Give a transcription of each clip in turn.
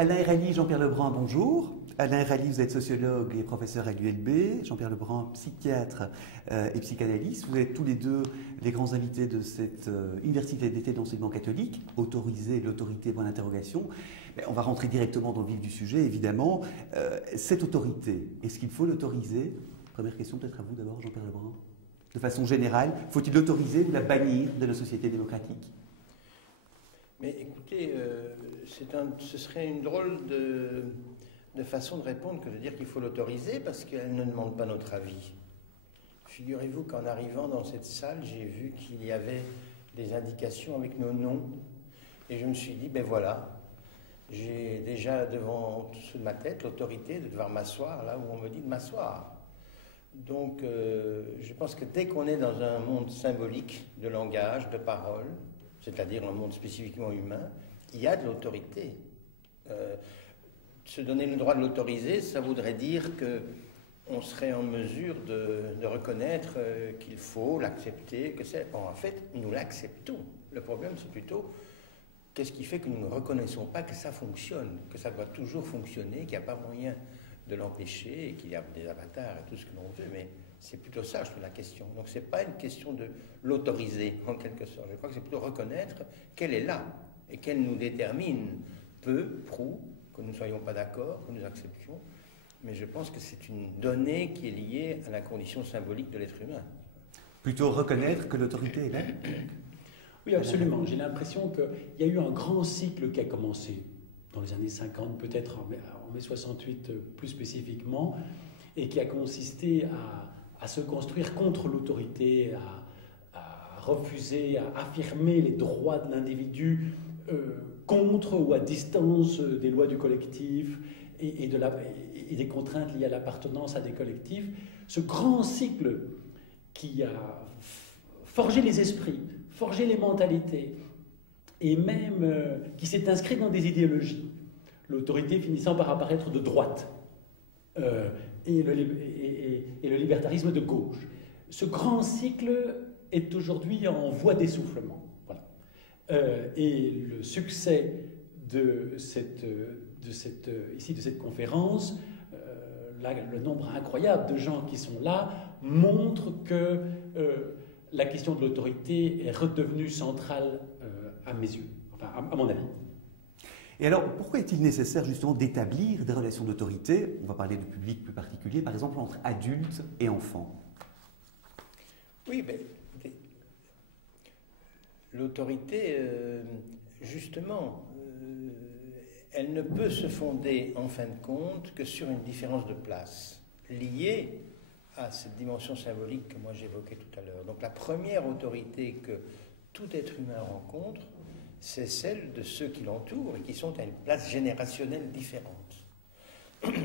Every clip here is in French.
Alain Hérali, Jean-Pierre Lebrun, bonjour. Alain Hérali, vous êtes sociologue et professeur à l'ULB. Jean-Pierre Lebrun, psychiatre et psychanalyste. Vous êtes tous les deux les grands invités de cette université d'été d'enseignement catholique. Autoriser l'autorité, point d'interrogation. On va rentrer directement dans le vif du sujet, évidemment. Cette autorité, est-ce qu'il faut l'autoriser? Première question peut-être à vous d'abord, Jean-Pierre Lebrun. De façon générale, faut-il l'autoriser ou la bannir de nos sociétés démocratiques? Mais écoutez, ce serait une drôle de façon de répondre que de dire qu'il faut l'autoriser parce qu'elle ne demande pas notre avis. Figurez-vous qu'en arrivant dans cette salle, j'ai vu qu'il y avait des indications avec nos noms et je me suis dit, ben voilà, j'ai déjà devant de ma tête l'autorité de devoir m'asseoir là où on me dit de m'asseoir. Donc je pense que dès qu'on est dans un monde symbolique de langage, de parole, c'est-à-dire un monde spécifiquement humain, il y a de l'autorité. Se donner le droit de l'autoriser, ça voudrait dire qu'on serait en mesure de reconnaître qu'il faut l'accepter, que c'est... Bon, en fait, nous l'acceptons. Le problème, c'est plutôt qu'est-ce qui fait que nous ne reconnaissons pas que ça fonctionne, que ça doit toujours fonctionner, qu'il n'y a pas moyen de l'empêcher, et qu'il y a des avatars et tout ce que l'on veut, mais c'est plutôt ça, je trouve, la question. Donc, ce n'est pas une question de l'autoriser, en quelque sorte. Je crois que c'est plutôt reconnaître qu'elle est là, et qu'elle nous détermine, peu, prou, que nous ne soyons pas d'accord, que nous acceptions, mais je pense que c'est une donnée qui est liée à la condition symbolique de l'être humain. Plutôt reconnaître que l'autorité est là? Oui, absolument. J'ai l'impression qu'il y a eu un grand cycle qui a commencé dans les années 50, peut-être en mai 68 plus spécifiquement, et qui a consisté à se construire contre l'autorité, à refuser, à affirmer les droits de l'individu contre ou à distance des lois du collectif et des contraintes liées à l'appartenance à des collectifs. Ce grand cycle qui a forgé les esprits, forgé les mentalités, et même qui s'est inscrit dans des idéologies. L'autorité finissant par apparaître de droite et le libertarisme de gauche. Ce grand cycle est aujourd'hui en voie d'essoufflement. Voilà. Et le succès de cette conférence, là, le nombre incroyable de gens qui sont là, montre que la question de l'autorité est redevenue centrale à mes yeux, enfin à mon avis. Et alors, pourquoi est-il nécessaire justement d'établir des relations d'autorité? On va parler de public plus particulier, par exemple entre adultes et enfants. Oui, mais l'autorité, justement, elle ne peut se fonder en fin de compte que sur une différence de place liée à cette dimension symbolique que moi j'évoquais tout à l'heure. Donc la première autorité que tout être humain rencontre, c'est celle de ceux qui l'entourent et qui sont à une place générationnelle différente.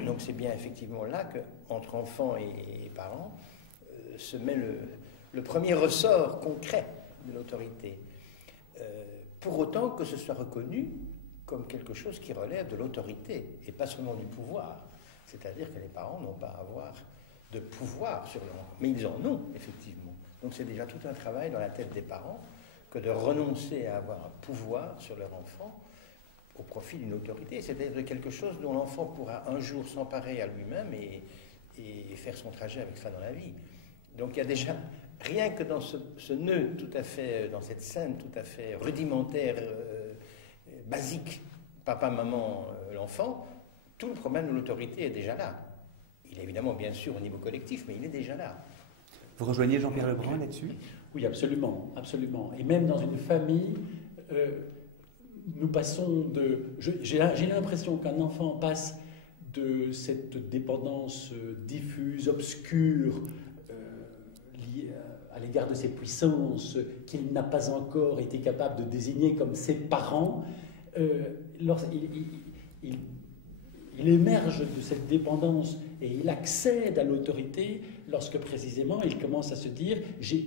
Donc c'est bien effectivement là qu'entre enfants et parents se met le premier ressort concret de l'autorité. Pour autant que ce soit reconnu comme quelque chose qui relève de l'autorité et pas seulement du pouvoir. C'est-à-dire que les parents n'ont pas à avoir de pouvoir sur l'enfant, mais ils en ont effectivement. Donc c'est déjà tout un travail dans la tête des parents que de renoncer à avoir un pouvoir sur leur enfant au profit d'une autorité, c'est-à-dire quelque chose dont l'enfant pourra un jour s'emparer à lui-même et faire son trajet avec ça dans la vie. Donc il y a déjà, rien que dans ce nœud tout à fait, dans cette scène tout à fait rudimentaire, basique, papa, maman, l'enfant, tout le problème de l'autorité est déjà là. Il est évidemment bien sûr au niveau collectif, mais il est déjà là. Vous rejoignez Jean-Pierre Lebrun là-dessus? Oui, absolument, absolument. Et même dans une famille, nous passons de... J'ai l'impression qu'un enfant passe de cette dépendance diffuse, obscure, liée à l'égard de ses puissances, qu'il n'a pas encore été capable de désigner comme ses parents, il émerge de cette dépendance et il accède à l'autorité lorsque précisément il commence à se dire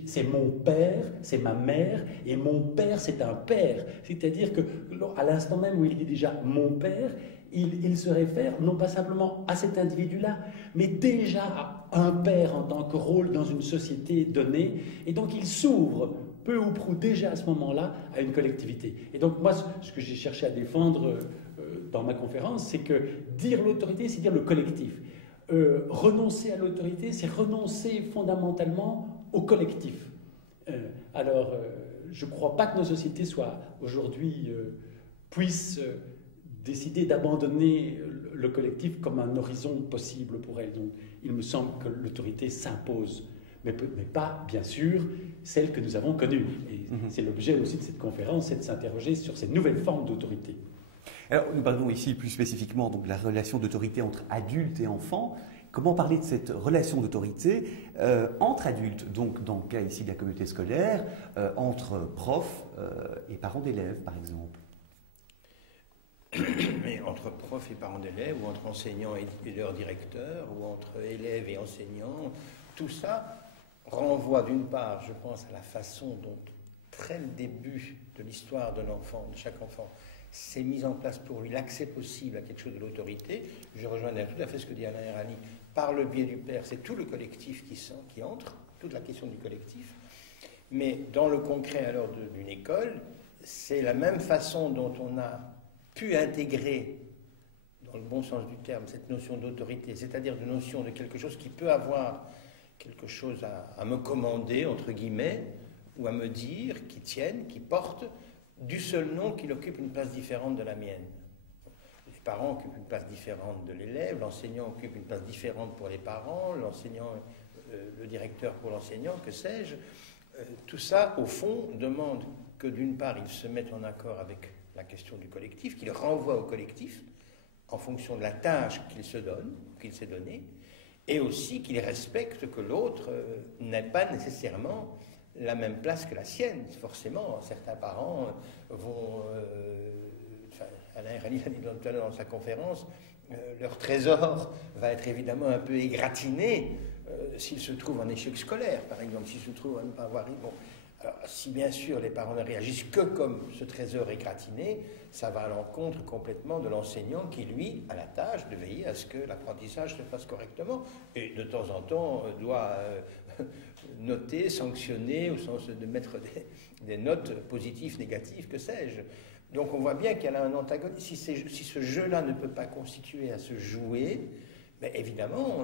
c'est mon père, c'est ma mère et mon père c'est un père. C'est-à-dire que à l'instant même où il dit déjà mon père, il se réfère non pas simplement à cet individu-là, mais déjà à un père en tant que rôle dans une société donnée. Et donc il s'ouvre peu ou prou déjà à ce moment-là à une collectivité. Et donc moi, ce que j'ai cherché à défendre dans ma conférence, c'est que dire l'autorité, c'est dire le collectif. Renoncer à l'autorité, c'est renoncer fondamentalement au collectif. Je ne crois pas que nos sociétés aujourd'hui puissent décider d'abandonner le collectif comme un horizon possible pour elles. Donc, il me semble que l'autorité s'impose, mais pas, bien sûr, celle que nous avons connue. Et c'est l'objet aussi de cette conférence, c'est de s'interroger sur ces nouvelles formes d'autorité. Alors, nous parlons ici plus spécifiquement donc, de la relation d'autorité entre adultes et enfants. Comment parler de cette relation d'autorité entre adultes, donc dans le cas ici de la communauté scolaire, entre profs et parents d'élèves, par exemple? Mais entre profs et parents d'élèves, ou entre enseignants et leurs directeurs, ou entre élèves et enseignants, tout ça renvoie d'une part, je pense, à la façon dont, très le début de l'histoire de l'enfant, de chaque enfant, s'est mis en place pour lui l'accès possible à quelque chose de l'autorité. Je rejoins tout à fait ce que dit Alain Hérali. Par le biais du père, c'est tout le collectif qui entre, toute la question du collectif. Mais dans le concret alors d'une école, c'est la même façon dont on a pu intégrer, dans le bon sens du terme, cette notion d'autorité, c'est-à-dire une notion de quelque chose qui peut avoir quelque chose à me commander, entre guillemets, ou à me dire, qui tienne, qui porte, du seul nom qu'il occupe une place différente de la mienne. Les parents occupent une place différente de l'élève, l'enseignant occupe une place différente pour les parents, l'enseignant, le directeur pour l'enseignant, que sais-je. Tout ça, au fond, demande que d'une part, ils se mettent en accord avec la question du collectif, qu'il renvoie au collectif en fonction de la tâche qu'il se donne, qu'il s'est donnée, et aussi qu'il respecte que l'autre n'ait pas nécessairement la même place que la sienne. Forcément, certains parents vont... Alain Hérali l'a dit tout à l'heure dans sa conférence, leur trésor va être évidemment un peu égratigné s'il se trouve en échec scolaire, par exemple, s'il se trouve à ne pas avoir... Bon, alors, si bien sûr les parents ne réagissent que comme ce trésor égratigné, ça va à l'encontre complètement de l'enseignant qui, lui, a la tâche de veiller à ce que l'apprentissage se fasse correctement et de temps en temps doit noter, sanctionner, au sens de mettre des notes positives, négatives, que sais-je. Donc on voit bien qu'il y a un antagonisme. Si ce jeu-là ne peut pas constituer à se jouer, mais évidemment,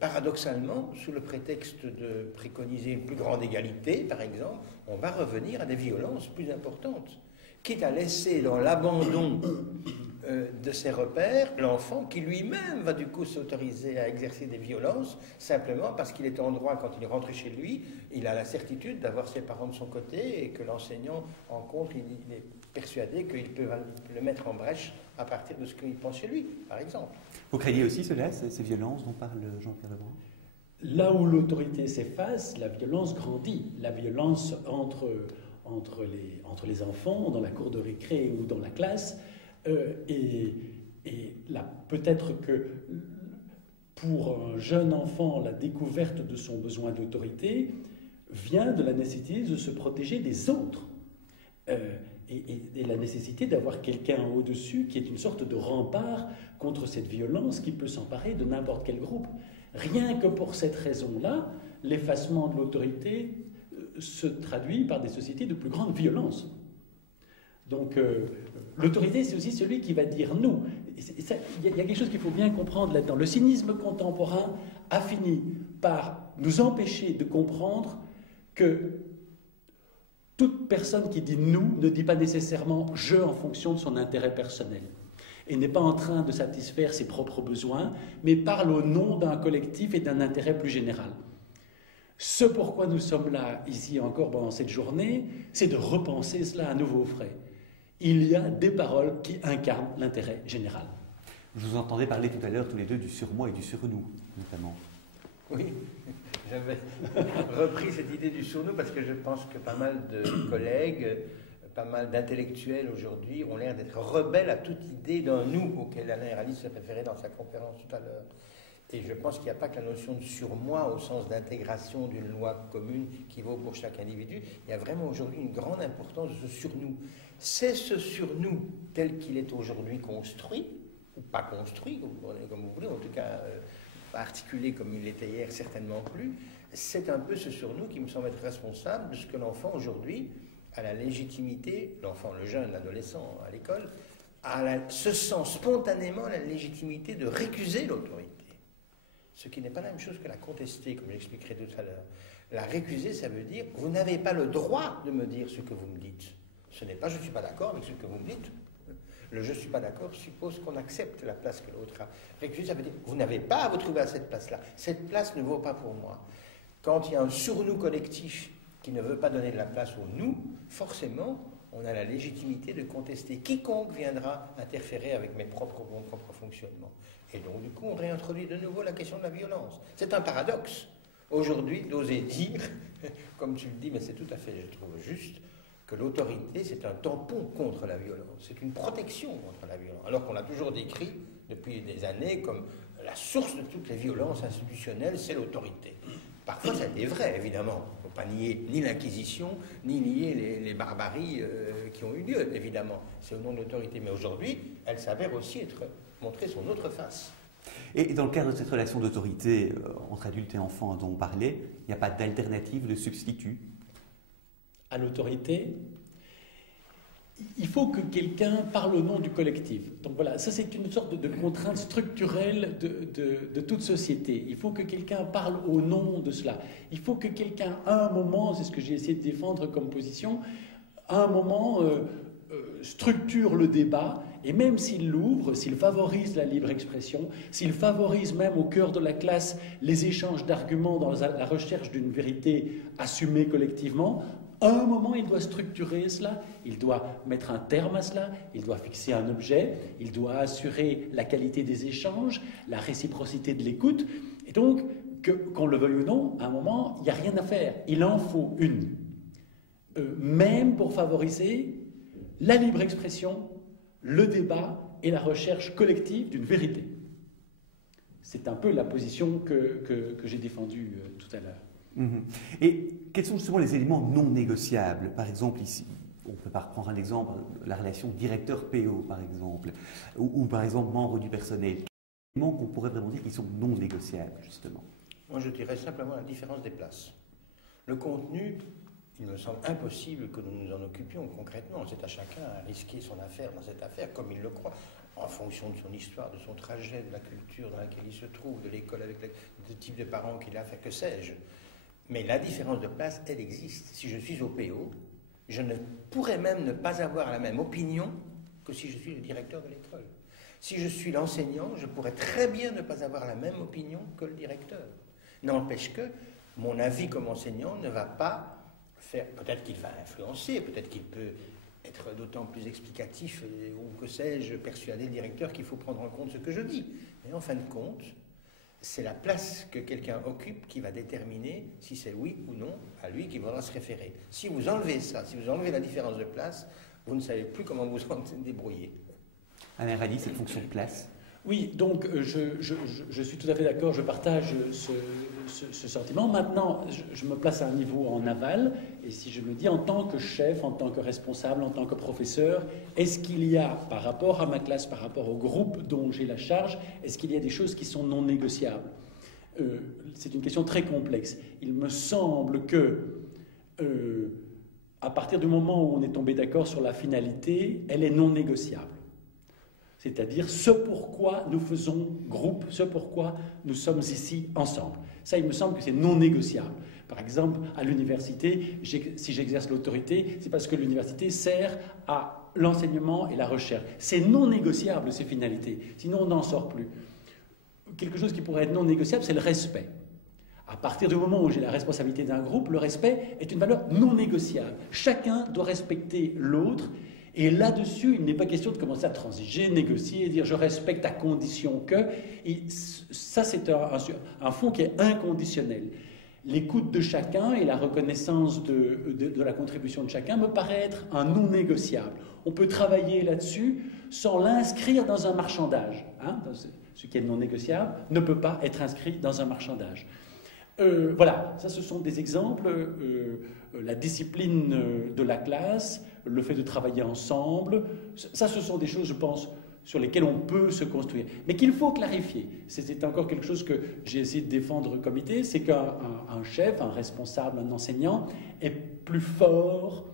paradoxalement, sous le prétexte de préconiser une plus grande égalité, par exemple, on va revenir à des violences plus importantes, quitte à laisser dans l'abandon de ses repères l'enfant qui lui-même va du coup s'autoriser à exercer des violences, simplement parce qu'il est en droit, quand il rentre chez lui, il a la certitude d'avoir ses parents de son côté et que l'enseignant, en contre, il est persuadé qu'il peut le mettre en brèche à partir de ce qu'il pense chez lui, par exemple. Vous craignez aussi cela, ces violences dont parle Jean-Pierre Lebrun? Là où l'autorité s'efface, la violence grandit. La violence entre les enfants, dans la cour de récré ou dans la classe. Et là, peut-être que pour un jeune enfant, la découverte de son besoin d'autorité vient de la nécessité de se protéger des autres. Et la nécessité d'avoir quelqu'un au-dessus qui est une sorte de rempart contre cette violence qui peut s'emparer de n'importe quel groupe. Rien que pour cette raison-là, l'effacement de l'autorité se traduit par des sociétés de plus grande violence. Donc l'autorité, c'est aussi celui qui va dire nous. Il y a quelque chose qu'il faut bien comprendre là-dedans. Le cynisme contemporain a fini par nous empêcher de comprendre que toute personne qui dit « nous » ne dit pas nécessairement « je » en fonction de son intérêt personnel. Et n'est pas en train de satisfaire ses propres besoins, mais parle au nom d'un collectif et d'un intérêt plus général. Ce pourquoi nous sommes là, ici encore pendant cette journée, c'est de repenser cela à nouveau frais. Il y a des paroles qui incarnent l'intérêt général. Je vous entendais parler tout à l'heure tous les deux du surmoi et du sur-nous, notamment. Oui, j'avais repris cette idée du sur-nous parce que je pense que pas mal de collègues, pas mal d'intellectuels aujourd'hui ont l'air d'être rebelles à toute idée d'un nous auquel Alain Hérali se référait dans sa conférence tout à l'heure. Et je pense qu'il n'y a pas que la notion de surmoi au sens d'intégration d'une loi commune qui vaut pour chaque individu. Il y a vraiment aujourd'hui une grande importance de ce sur-nous. C'est ce sur-nous tel qu'il est aujourd'hui construit, ou pas construit, comme vous voulez, en tout cas pas articulé comme il l'était hier, certainement plus. c'est un peu ce sur nous qui me semble être responsable de ce que l'enfant aujourd'hui a la légitimité, l'enfant, le jeune, l'adolescent à l'école, se sent spontanément la légitimité de récuser l'autorité. Ce qui n'est pas la même chose que la contester, comme j'expliquerai tout à l'heure. La récuser, ça veut dire, vous n'avez pas le droit de me dire ce que vous me dites. Ce n'est pas je ne suis pas d'accord avec ce que vous me dites. Le je ne suis pas d'accord suppose qu'on accepte la place que l'autre a. Récuser, ça veut dire, vous n'avez pas à vous trouver à cette place-là. Cette place ne vaut pas pour moi. Quand il y a un sur-nous collectif qui ne veut pas donner de la place au nous, forcément, on a la légitimité de contester quiconque viendra interférer avec mon propre fonctionnement. Et donc, du coup, on réintroduit de nouveau la question de la violence. C'est un paradoxe. Aujourd'hui, d'oser dire, comme tu le dis, mais c'est tout à fait, je trouve, juste, que l'autorité, c'est un tampon contre la violence. C'est une protection contre la violence. Alors qu'on l'a toujours décrit, depuis des années, comme la source de toutes les violences institutionnelles, c'est l'autorité. Parfois, ça a été vrai, évidemment. Il ne faut pas nier ni l'Inquisition, ni nier les barbaries qui ont eu lieu, évidemment. C'est au nom de l'autorité. Mais aujourd'hui, elle s'avère aussi montrer son autre face. Et dans le cadre de cette relation d'autorité entre adultes et enfants dont on parlait, il n'y a pas d'alternative, de substitut? À l'autorité, il faut que quelqu'un parle au nom du collectif. Donc voilà, ça c'est une sorte de contrainte structurelle de toute société. Il faut que quelqu'un parle au nom de cela. Il faut que quelqu'un, à un moment, c'est ce que j'ai essayé de défendre comme position, à un moment structure le débat, et même s'il l'ouvre, s'il favorise la libre expression, s'il favorise même au cœur de la classe les échanges d'arguments dans la recherche d'une vérité assumée collectivement, à un moment, il doit structurer cela, il doit mettre un terme à cela, il doit fixer un objet, il doit assurer la qualité des échanges, la réciprocité de l'écoute. Et donc, qu'on le veuille ou non, à un moment, il n'y a rien à faire. Il en faut une. Même pour favoriser la libre expression, le débat et la recherche collective d'une vérité. C'est un peu la position que j'ai défendue tout à l'heure. Et quels sont justement les éléments non négociables? Par exemple, ici, on peut pas reprendre un exemple, la relation directeur-PO, par exemple, ou par exemple membre du personnel. Quels éléments qu'on pourrait vraiment dire qui sont non négociables, justement? Moi, je dirais simplement la différence des places. Le contenu, il me semble impossible que nous nous en occupions concrètement. C'est à chacun à risquer son affaire dans cette affaire comme il le croit, en fonction de son histoire, de son trajet, de la culture dans laquelle il se trouve, de l'école avec le type de parents qu'il a fait, que sais-je. Mais la différence de place, elle existe. Si je suis au PO, je ne pourrais même ne pas avoir la même opinion que si je suis le directeur de l'école. Si je suis l'enseignant, je pourrais très bien ne pas avoir la même opinion que le directeur. N'empêche que mon avis comme enseignant ne va pas faire... Peut-être qu'il va influencer, peut-être qu'il peut être d'autant plus explicatif, ou que sais-je, persuader le directeur qu'il faut prendre en compte ce que je dis. Mais en fin de compte, c'est la place que quelqu'un occupe qui va déterminer si c'est oui ou non à lui qu'il faudra se référer. Si vous enlevez ça, si vous enlevez la différence de place, vous ne savez plus comment vous en débrouiller. Alain Rally, cette fonction de place? Oui, donc je suis tout à fait d'accord, je partage ce sentiment. Maintenant, je me place à un niveau en aval, et si je me dis en tant que chef, en tant que responsable, en tant que professeur, est-ce qu'il y a, par rapport à ma classe, par rapport au groupe dont j'ai la charge, est-ce qu'il y a des choses qui sont non négociables? C'est une question très complexe. Il me semble que, à partir du moment où on est tombé d'accord sur la finalité, elle est non négociable. C'est-à-dire ce pourquoi nous faisons groupe, ce pourquoi nous sommes ici ensemble. Ça, il me semble que c'est non négociable. Par exemple, à l'université, si j'exerce l'autorité, c'est parce que l'université sert à l'enseignement et la recherche. C'est non négociable, ces finalités. Sinon, on n'en sort plus. Quelque chose qui pourrait être non négociable, c'est le respect. À partir du moment où j'ai la responsabilité d'un groupe, le respect est une valeur non négociable. Chacun doit respecter l'autre. Et là-dessus, il n'est pas question de commencer à transiger, négocier, dire je respecte à condition que. Et ça, c'est un fond qui est inconditionnel. L'écoute de chacun et la reconnaissance de la contribution de chacun me paraît être un non négociable. On peut travailler là-dessus sans l'inscrire dans un marchandage. Ce qui est non négociable ne peut pas être inscrit dans un marchandage. Voilà, ça ce sont des exemples. La discipline de la classe, le fait de travailler ensemble, ça ce sont des choses, je pense, sur lesquels on peut se construire, mais qu'il faut clarifier. C'est encore quelque chose que j'ai essayé de défendre au comité, c'est qu'un chef, un responsable, un enseignant est plus fort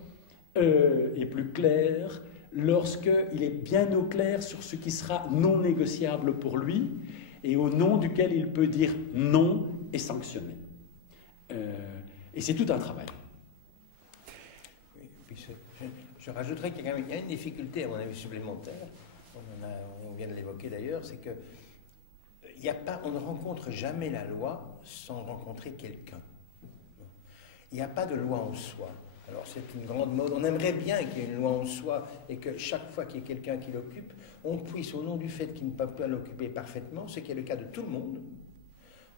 et plus clair lorsqu'il est bien au clair sur ce qui sera non négociable pour lui et au nom duquel il peut dire non et sanctionner. Et c'est tout un travail. Oui, puis je rajouterais qu'il y a une difficulté, à mon avis, supplémentaire. On vient de l'évoquer d'ailleurs, c'est que on ne rencontre jamais la loi sans rencontrer quelqu'un. Il n'y a pas de loi en soi. Alors c'est une grande mode. On aimerait bien qu'il y ait une loi en soi et que chaque fois qu'il y ait quelqu'un qui l'occupe, on puisse, au nom du fait qu'il ne peut pas l'occuper parfaitement, ce qui est le cas de tout le monde,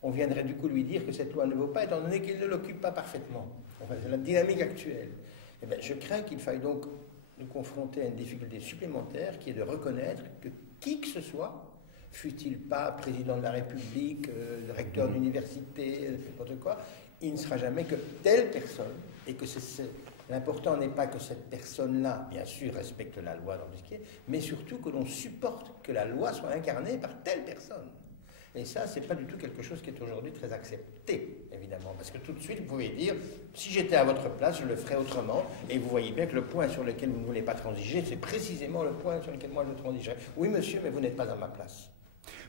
on viendrait du coup lui dire que cette loi ne vaut pas, étant donné qu'il ne l'occupe pas parfaitement. Enfin, c'est la dynamique actuelle. Eh bien, je crains qu'il faille donc nous confronter à une difficulté supplémentaire qui est de reconnaître que qui que ce soit, fût-il pas président de la République, recteur d'université, n'importe quoi, il ne sera jamais que telle personne, et que l'important n'est pas que cette personne-là, bien sûr, respecte la loi dans ce qui est, mais surtout que l'on supporte que la loi soit incarnée par telle personne. Et ça, c'est pas du tout quelque chose qui est aujourd'hui très accepté, évidemment, parce que tout de suite, vous pouvez dire, si j'étais à votre place, je le ferais autrement, et vous voyez bien que le point sur lequel vous ne voulez pas transiger, c'est précisément le point sur lequel moi je transigerais. Oui, monsieur, mais vous n'êtes pas à ma place.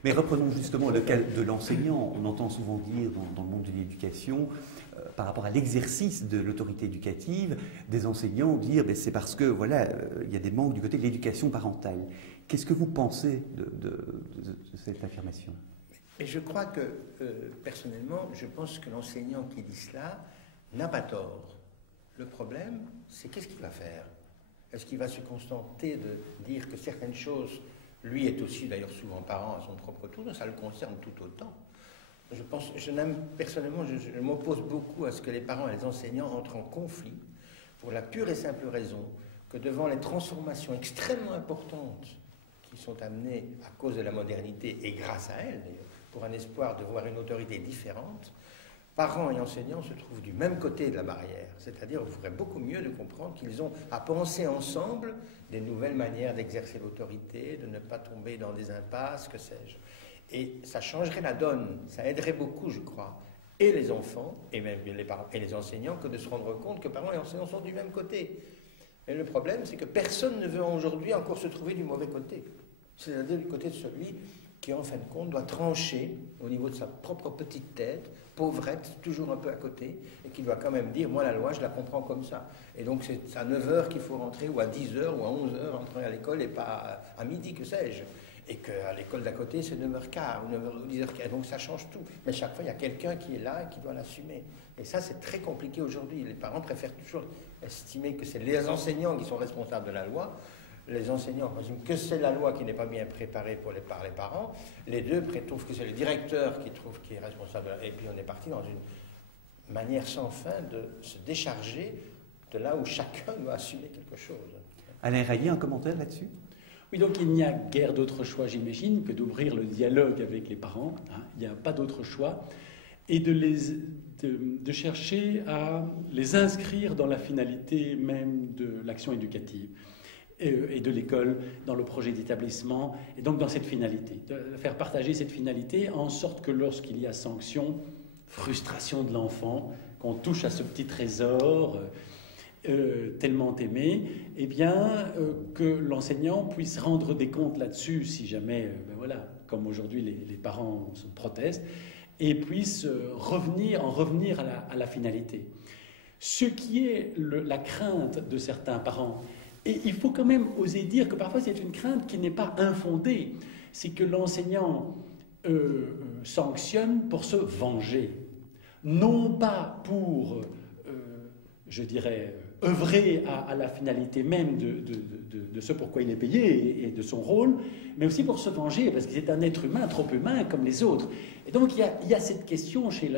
Mais reprenons justement le cas de l'enseignant. On entend souvent dire dans le monde de l'éducation, par rapport à l'exercice de l'autorité éducative, des enseignants dire ben, c'est parce que voilà, il y a des manques du côté de l'éducation parentale. Qu'est-ce que vous pensez de cette affirmation? Mais je crois que, personnellement, je pense que l'enseignant qui dit cela n'a pas tort. Le problème, c'est qu'est-ce qu'il va faire? Est-ce qu'il va se contenter de dire que certaines choses, lui est aussi d'ailleurs souvent parent à son propre tour, ça le concerne tout autant. Personnellement, je m'oppose beaucoup à ce que les parents et les enseignants entrent en conflit pour la pure et simple raison que devant les transformations extrêmement importantes qui sont amenées à cause de la modernité et grâce à elle d'ailleurs, pour un espoir de voir une autorité différente, parents et enseignants se trouvent du même côté de la barrière. C'est-à-dire, il faudrait beaucoup mieux de comprendre qu'ils ont à penser ensemble des nouvelles manières d'exercer l'autorité, de ne pas tomber dans des impasses, que sais-je. Et ça changerait la donne, ça aiderait beaucoup, je crois, et les enfants, et même les parents et les enseignants, que de se rendre compte que parents et enseignants sont du même côté. Mais le problème, c'est que personne ne veut aujourd'hui encore se trouver du mauvais côté. C'est-à-dire du côté de celui qui, en fin de compte, doit trancher au niveau de sa propre petite tête, pauvrette, toujours un peu à côté, et qui doit quand même dire, moi la loi, je la comprends comme ça. Et donc c'est à 9h qu'il faut rentrer, ou à 10h, ou à 11h, rentrer à l'école, et pas à midi, que sais-je. Et qu'à l'école d'à côté, c'est 9h15, ou 9h, ou 10h15, donc ça change tout. Mais chaque fois, il y a quelqu'un qui est là et qui doit l'assumer. Et ça, c'est très compliqué aujourd'hui. Les parents préfèrent toujours estimer que c'est les enseignants qui sont responsables de la loi. Les enseignants présument que c'est la loi qui n'est pas bien préparée par les parents. Les deux trouvent que c'est le directeur qui est responsable. Et puis on est parti dans une manière sans fin de se décharger de là où chacun doit assumer quelque chose. Alain Rayet, un commentaire là-dessus? Oui, donc il n'y a guère d'autre choix, j'imagine, que d'ouvrir le dialogue avec les parents. Hein, il n'y a pas d'autre choix. Et de chercher à les inscrire dans la finalité même de l'action éducative et de l'école, dans le projet d'établissement, et donc dans cette finalité, de faire partager cette finalité en sorte que lorsqu'il y a sanction, frustration de l'enfant, qu'on touche à ce petit trésor tellement aimé, eh bien que l'enseignant puisse rendre des comptes là-dessus, si jamais, voilà, comme aujourd'hui les parents se protestent, et puisse en revenir à la finalité. Ce qui est la crainte de certains parents, et il faut quand même oser dire que parfois c'est une crainte qui n'est pas infondée, c'est que l'enseignant sanctionne pour se venger, non pas pour, je dirais, œuvrer à la finalité même de ce pourquoi il est payé et de son rôle, mais aussi pour se venger, parce que c'est un être humain, trop humain comme les autres. Et donc il y a cette question chez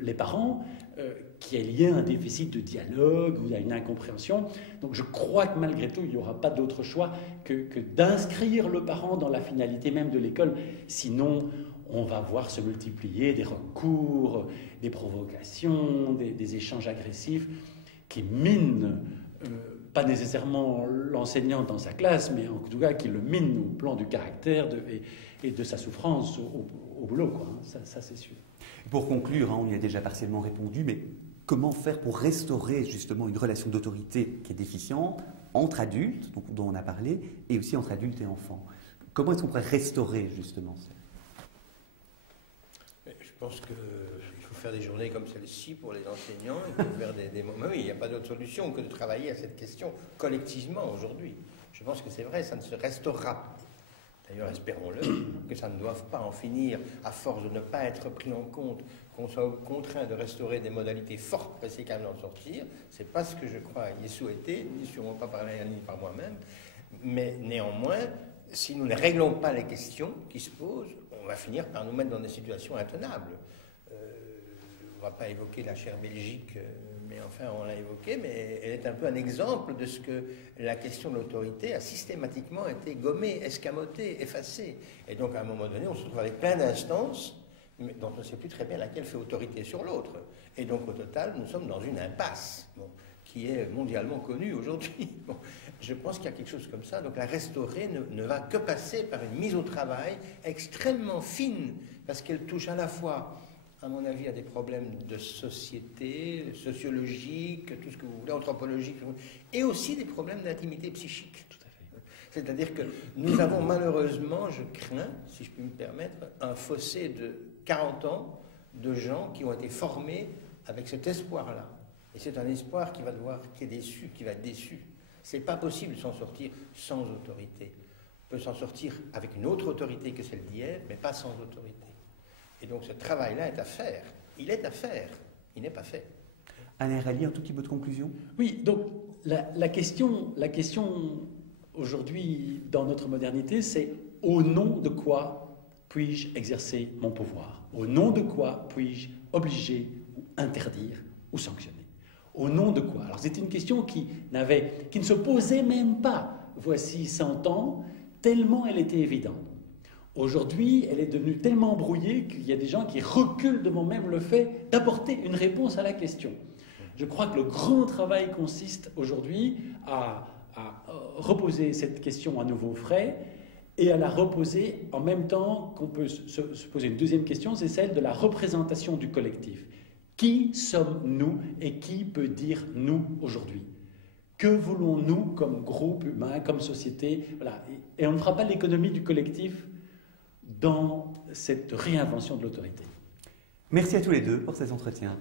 les parents qui est liée à un déficit de dialogue ou à une incompréhension. Donc je crois que malgré tout, il n'y aura pas d'autre choix que d'inscrire le parent dans la finalité même de l'école. Sinon, on va voir se multiplier des recours, des provocations, des échanges agressifs qui minent pas nécessairement l'enseignant dans sa classe, mais en tout cas qui le mine au plan du caractère et de sa souffrance au boulot, quoi. Ça c'est sûr. Pour conclure, on y a déjà partiellement répondu, mais comment faire pour restaurer justement une relation d'autorité qui est déficiente entre adultes, dont on a parlé, et aussi entre adultes et enfants? Comment est-ce qu'on pourrait restaurer justement ça? Je pense qu'il faut faire des journées comme celle-ci pour les enseignants, il faut faire des moments. Oui, il n'y a pas d'autre solution que de travailler à cette question collectivement aujourd'hui. Je pense que c'est vrai, ça ne se restaurera. D'ailleurs, espérons-le, que ça ne doive pas en finir à force de ne pas être pris en compte, qu'on soit contraint de restaurer des modalités fortes pour essayer quand même d'en sortir. Ce n'est pas ce que je crois y souhaiter, ni sûrement pas par l'un ni par moi-même. Mais néanmoins, si nous ne réglons pas les questions qui se posent, on va finir par nous mettre dans des situations intenables. On ne va pas évoquer la chère Belgique, mais enfin on l'a évoquée, mais elle est un peu un exemple de ce que la question de l'autorité a systématiquement été gommée, escamotée, effacée. Et donc à un moment donné, on se retrouve avec plein d'instances dont on ne sait plus très bien laquelle fait autorité sur l'autre. Et donc au total, nous sommes dans une impasse qui est mondialement connue aujourd'hui. Je pense qu'il y a quelque chose comme ça. Donc la restaurer ne va que passer par une mise au travail extrêmement fine, parce qu'elle touche à la fois, à mon avis, à des problèmes de société, sociologiques, tout ce que vous voulez, anthropologiques, et aussi des problèmes d'intimité psychique. Tout à fait. C'est-à-dire que nous avons malheureusement, je crains, si je puis me permettre, un fossé de 40 ans de gens qui ont été formés avec cet espoir-là. Et c'est un espoir qui est déçu, qui va être déçu. C'est pas possible de s'en sortir sans autorité. On peut s'en sortir avec une autre autorité que celle d'hier, mais pas sans autorité. Et donc ce travail-là est à faire. Il est à faire. Il n'est pas fait. Alain Rally, un tout petit mot de conclusion? Oui, donc la question aujourd'hui dans notre modernité, c'est au nom de quoi puis-je exercer mon pouvoir? Au nom de quoi puis-je obliger ou interdire ou sanctionner? Au nom de quoi? Alors c'est une question qui ne se posait même pas voici 100 ans, tellement elle était évidente. Aujourd'hui, elle est devenue tellement brouillée qu'il y a des gens qui reculent devant même le fait d'apporter une réponse à la question. Je crois que le grand travail consiste aujourd'hui à reposer cette question à nouveau frais et à la reposer en même temps qu'on peut se poser une deuxième question, c'est celle de la représentation du collectif. Qui sommes-nous et qui peut dire nous aujourd'hui? Que voulons-nous comme groupe humain, comme société? Voilà. Et on ne fera pas l'économie du collectif dans cette réinvention de l'autorité. Merci à tous les deux pour ces entretiens.